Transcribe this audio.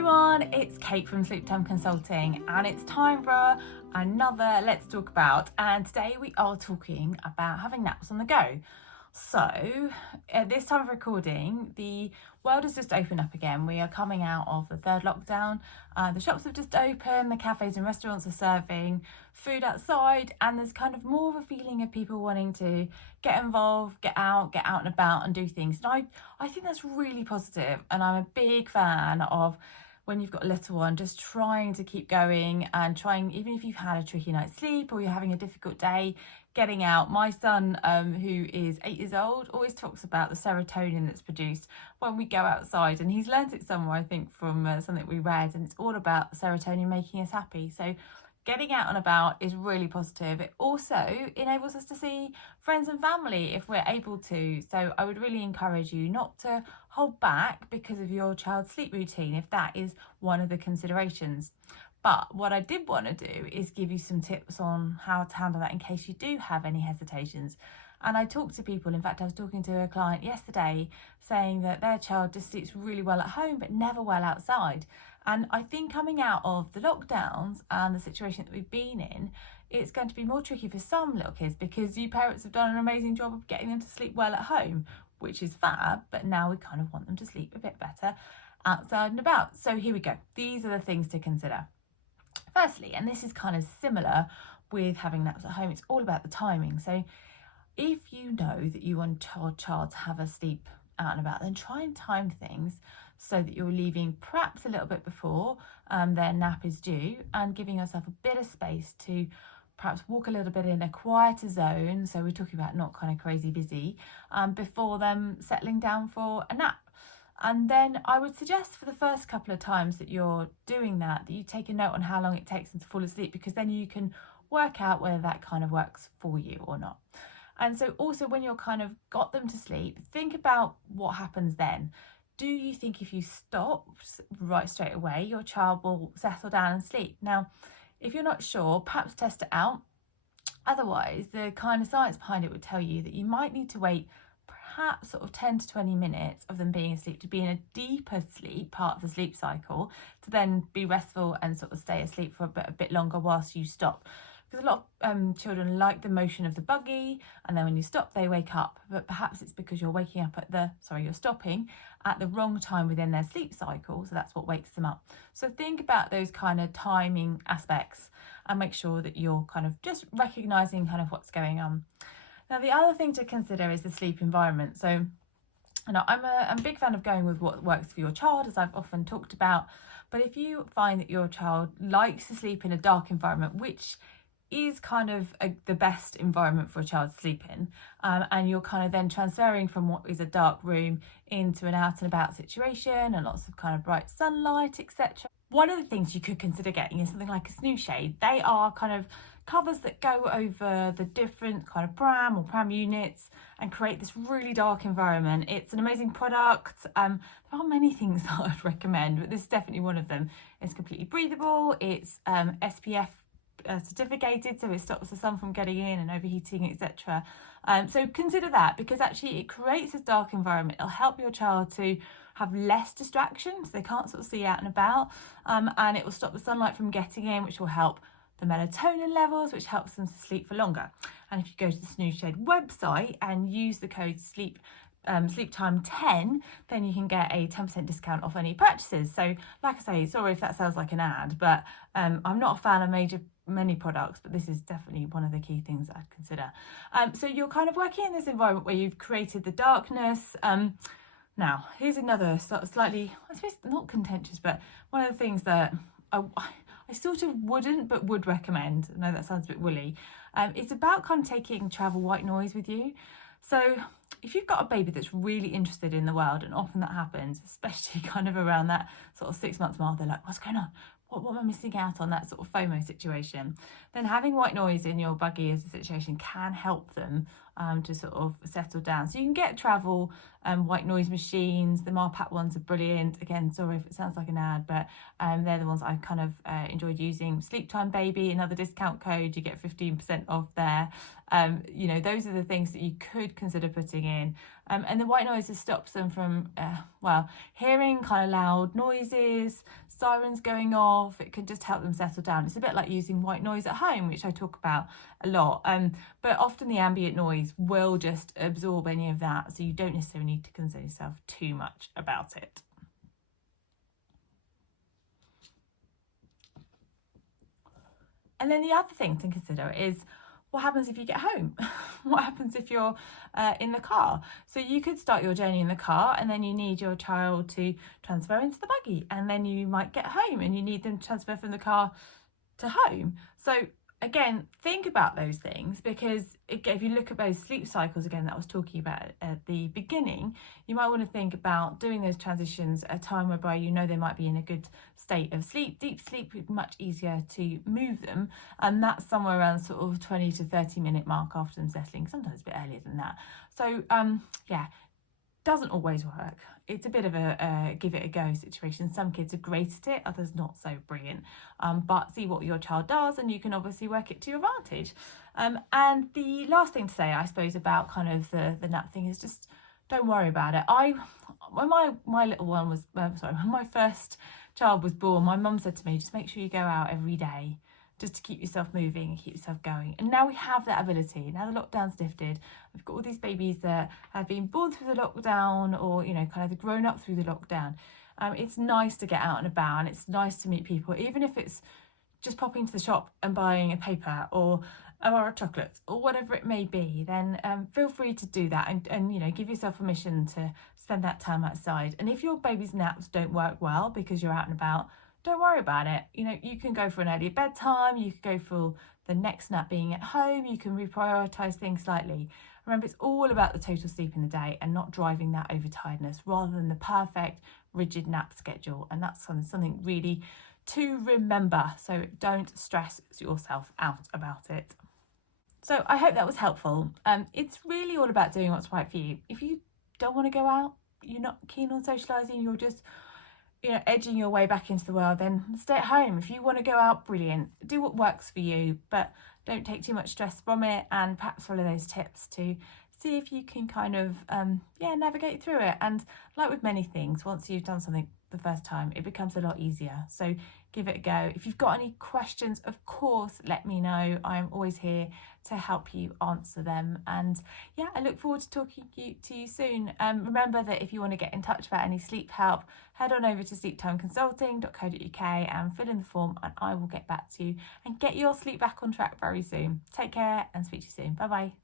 everyone, it's Kate from Sleep Time Consulting, and it's time for another Let's Talk About. And today we are talking about having naps on the go. So, at this time of recording, the world has just opened up again. We are coming out of the third lockdown. The shops have just opened, the cafes and restaurants are serving food outside, and there's kind of more of a feeling of people wanting to get involved, get out and about and do things. And I think that's really positive, and I'm a big fan of when you've got a little one, just trying to keep going and trying, even if you've had a tricky night's sleep or you're having a difficult day, getting out. My son, who is 8 years old, always talks about the serotonin that's produced when we go outside, and he's learnt it somewhere, I think, from something we read, and it's all about serotonin making us happy. So getting out and about is really positive. It also enables us to see friends and family if we're able to. So I would really encourage you not to hold back because of your child's sleep routine, if that is one of the considerations. But what I did want to do is give you some tips on how to handle that in case you do have any hesitations. And I talk to people, in fact, I was talking to a client yesterday saying that their child just sleeps really well at home, but never well outside. And I think coming out of the lockdowns and the situation that we've been in, it's going to be more tricky for some little kids because you parents have done an amazing job of getting them to sleep well at home, which is fab, but now we kind of want them to sleep a bit better outside and about. So here we go. These are the things to consider. Firstly, and this is kind of similar with having naps at home, it's all about the timing. So if you know that you want your child to have a sleep out and about, then try and time things so that you're leaving perhaps a little bit before their nap is due and giving yourself a bit of space to perhaps walk a little bit in a quieter zone. So we're talking about not kind of crazy busy before them settling down for a nap. And then I would suggest for the first couple of times that you're doing that you take a note on how long it takes them to fall asleep, because then you can work out whether that kind of works for you or not. And so also when you're kind of got them to sleep, think about what happens then. Do you think if you stop right straight away, your child will settle down and sleep? Now, if you're not sure, perhaps test it out. Otherwise, the kind of science behind it would tell you that you might need to wait perhaps sort of 10 to 20 minutes of them being asleep to be in a deeper sleep, part of the sleep cycle, to then be restful and sort of stay asleep for a bit longer whilst you stop. Because a lot of children like the motion of the buggy, and then when you stop they wake up, but perhaps it's because you're you're stopping at the wrong time within their sleep cycle, so that's what wakes them up. So think about those kind of timing aspects and make sure that you're kind of just recognising kind of what's going on. Now, the other thing to consider is the sleep environment. So, I'm a big fan of going with what works for your child, as I've often talked about. But if you find that your child likes to sleep in a dark environment, which is kind of the best environment for a child to sleep in, and you're kind of then transferring from what is a dark room into an out and about situation and lots of kind of bright sunlight, etc. One of the things you could consider getting is something like a snooze shade. They are kind of covers that go over the different kind of pram or pram units and create this really dark environment. It's an amazing product. There are many things that I'd recommend, but this is definitely one of them. It's completely breathable. It's SPF certificated, so it stops the sun from getting in and overheating, etc. So consider that, because actually it creates this dark environment. It'll help your child to have less distractions. They can't sort of see out and about, and it will stop the sunlight from getting in, which will help the melatonin levels, which helps them to sleep for longer. And if you go to the Snooze Shade website and use the code SleepTime10, then you can get a 10% discount off any purchases. So like I say, sorry if that sounds like an ad, but I'm not a fan of many products, but this is definitely one of the key things that I'd consider. So you're kind of working in this environment where you've created the darkness. Now, here's another slightly, I suppose not contentious, but one of the things that I sort of wouldn't, but would recommend. I know that sounds a bit woolly. It's about kind of taking travel white noise with you. So if you've got a baby that's really interested in the world, and often that happens, especially kind of around that sort of 6 months mark, they're like, what's going on? What am I missing out on? That sort of FOMO situation. Then having white noise in your buggy as a situation can help them to sort of settle down. So you can get travel white noise machines. The Marpat ones are brilliant. Again, sorry if it sounds like an ad, but they're the ones I kind of enjoyed using. Sleep Time Baby, another discount code, you get 15% off there. You know, those are the things that you could consider putting in. And the white noises stops them from, well, hearing kind of loud noises, sirens going off. It can just help them settle down. It's a bit like using white noise at home, which I talk about a lot. But often the ambient noise will just absorb any of that, so you don't necessarily need to concern yourself too much about it. And then the other thing to consider is, what happens if you get home? What happens if you're in the car? So you could start your journey in the car, and then you need your child to transfer into the buggy, and then you might get home and you need them to transfer from the car to home. So again, think about those things, because if you look at those sleep cycles again that I was talking about at the beginning, you might want to think about doing those transitions at a time whereby you know they might be in a good state of sleep. Deep sleep would be much easier to move them, and that's somewhere around sort of 20 to 30-minute mark after them settling, sometimes a bit earlier than that. So yeah, doesn't always work. It's a bit of a give it a go situation. Some kids are great at it, others not so brilliant. But see what your child does, and you can obviously work it to your advantage. And the last thing to say, I suppose, about kind of the nap thing is just don't worry about it. When my little one was, when my first child was born, my mum said to me, just make sure you go out every day, just to keep yourself moving and keep yourself going. And now we have that ability. Now the lockdown's lifted. We've got all these babies that have been born through the lockdown, or, you know, kind of grown up through the lockdown. It's nice to get out and about, and it's nice to meet people, even if it's just popping to the shop and buying a paper or a bar of chocolates or whatever it may be. Then feel free to do that, and you know, give yourself permission to spend that time outside. And if your baby's naps don't work well because you're out and about, don't worry about it. You know, you can go for an earlier bedtime, you could go for the next nap being at home, you can reprioritise things slightly. Remember, it's all about the total sleep in the day and not driving that overtiredness rather than the perfect rigid nap schedule. And that's something really to remember. So don't stress yourself out about it. So I hope that was helpful. It's really all about doing what's right for you. If you don't want to go out, you're not keen on socialising, you're just, you know, edging your way back into the world, then stay at home. If you want to go out, brilliant. Do what works for you, but don't take too much stress from it, and perhaps follow those tips to see if you can kind of, navigate through it. And like with many things, once you've done something the first time, it becomes a lot easier. So give it a go. If you've got any questions, of course, let me know. I'm always here to help you answer them. And yeah, I look forward to talking to you soon. Remember that if you want to get in touch about any sleep help, head on over to sleeptimeconsulting.co.uk and fill in the form, and I will get back to you and get your sleep back on track very soon. Take care and speak to you soon. Bye bye.